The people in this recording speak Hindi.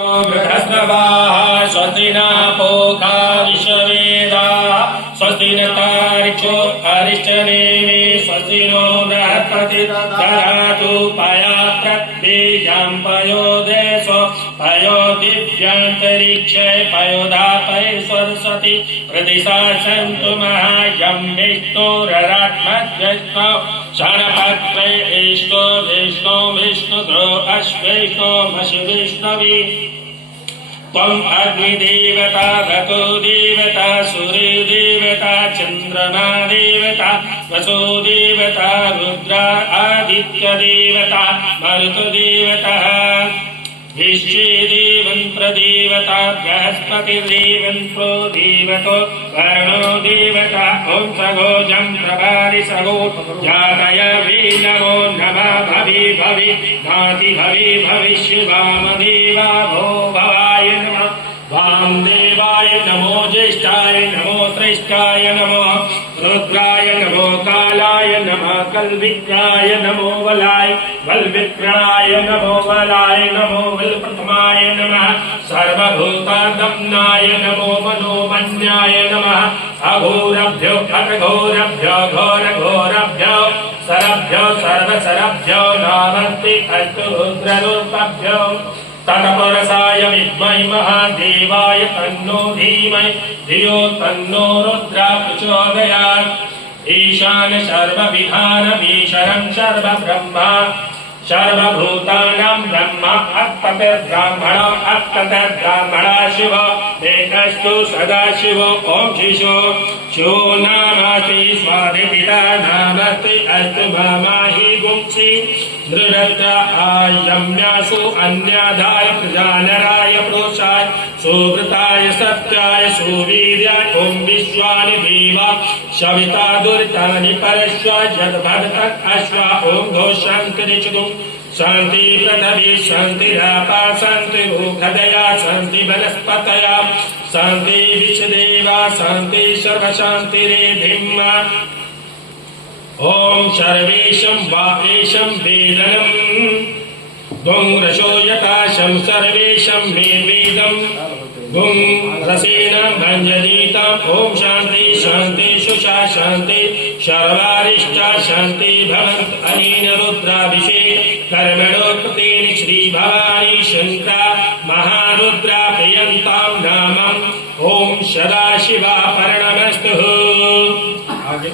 बृहस्पतिः स्वस्ति न पूषा विश्ववेदाः स्वस्ति न तार्क्ष्यो अरिष्टनेमिः स्वस्ति नो बृहस्पतिः ददातु पयाप्रत्येयां पयोदेशो पयो दिव्यान्तरिक्षे पयोधापै सरस्वती प्रतिशासन्तु महायं विष्णुररात्मद्विष्णु शरणपत्रे इष्टो विष्णु विष्णुद्रो अश्वेष्टो मशि त्वम् अग्निदेवता धतो देवता सूर्यदेवता चन्द्रमा देवता वसो देवता रुद्रा आदित्यदेवता मरुतदेवता विश्वेदेवं प्रदेवता बृहस्पतिर्देवं प्रोदेवतो वर्णो देवता ॐ सघोजं प्रभारि सघो जातय वे नमो नमः भवि भवि भाति भवि भविष्य वामदेवा भो भवाय नमः वामदेवाय नमो ज्येष्ठाय नमो श्रेष्ठाय नमो रुद्राय नमो कालाय नमः कल्विक्राय नमो वलाय वल्विक्रणाय नमो वलाय नमो वल्प्रथमाय नमः सर्वभूतादम्नाय नमो मनोमन्याय नमः अघोरभ्यो खगघोरभ्यो घोरघोरभ्यो सरभ्यो सर्वसरभ्यो नामस्ति अस्तु रुद्ररूपभ्यो तत्पुरुषाय विद्महे महादेवाय तन्नो धीमहि धियो तन्नो रुद्रः प्रचोदयात् ईशान सर्वविधानमीश्वरं सर्वब्रह्मा सर्वभूतानां ब्रह्मा अत्ततर्ब्राह्मणा शिव एकस्तु सदाशिव ॐ शिशो शो नामास्ति स्वादिपिता नामस्ति अस्तु मामाहि गुंसि दृढत्र आयम्यासु अन्याधाय प्रजानराय प्रोषाय सुवृताय सत्याय सुवीर्याय ॐ विश्वानि देवा सविता दुरितानि परश्व यद्भरतः अश्वा ॐ घोषान्तरिचतुं शान्ति पृथिवी शान्तिरापा शान्तिरुखदया शान्ति वनस्पतया शान्ति विश्वदेवा शान्ति सर्वशान्तिरेधिम्मा ॐ सर्वेषां वा एषं वेदनम् द्वं रसो यथाशं सर्वेषां मे वेदं द्वं रसेन भञ्जनीताम् ॐ शान्ति शान्ति सुषा शान्ति सर्वारिष्टा शान्ति भवन्तु अनेन रुद्राभिषेक कर्मणोत्पत्तेन श्रीभवानी शङ्करा महारुद्रा प्रियन्तां नामम् ॐ सदाशिवा प्रणमस्तु आगे